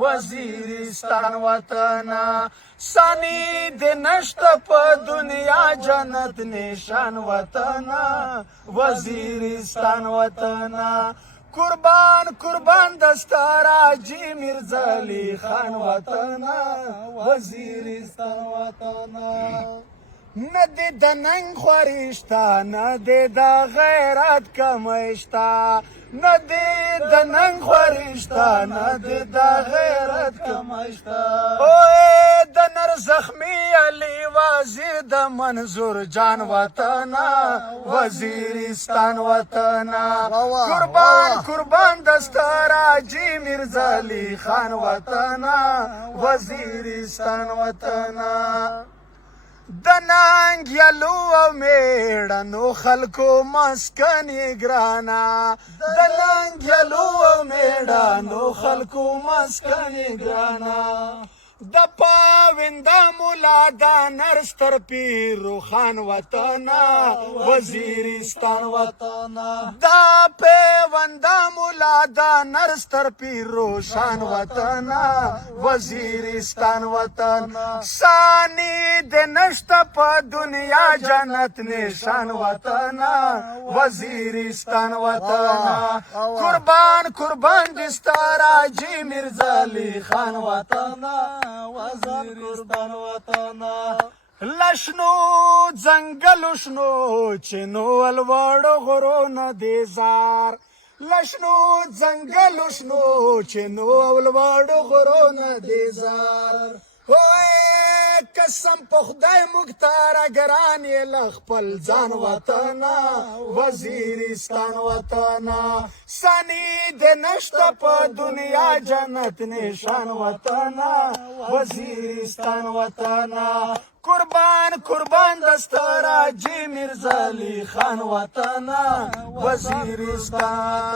وزیرستان وطن سانی د نشت په دنیا جنت نشان وطن وزیرستان وطن قربان قربان دستارا جی مرزا علی خان وطن وزیرستان وطن ندی د ننګ خورشتا ندی د غیرت کمشتا ندی د ننګ خورشتا ندی د غیرت کمشتا اوه د نر زخمی علی وزیر د منظور جان وطن وزیرستان وطن قربان قربان دستارا جی مرزا علی خان وطن وزیرستان وطن د ننګ یلو او میړنو خلکو مسکنی ګرانا د ننګ یلو او میړنو خلکو مسکنی ګرانا د پاوندا مولا دا نرستر پیر خان وطن وزیرستان وطن دا پاوندا مولا دا نرستر پیر شان وطن وزیرستان وطن سانی د نشت په دنیا جنت نشان وطن وزیرستان وطن قربان قربان دستارا جی مرزا علی خان وطن وزیرستان وطن لشنو ځنګلو شنو چینو الوړو غرونو دې زار لشنو ځنګلو شنو چینو الوړو غرونو دې زار وای قسم په خدای مختار ګران یې لخپل ځان وطن وزیرستان وطن سانی د نشت په دنیا جنت نشان وطن وزیرستان وطن قربان قربان دستارا جی مرزا علی خان وطن وزیرستان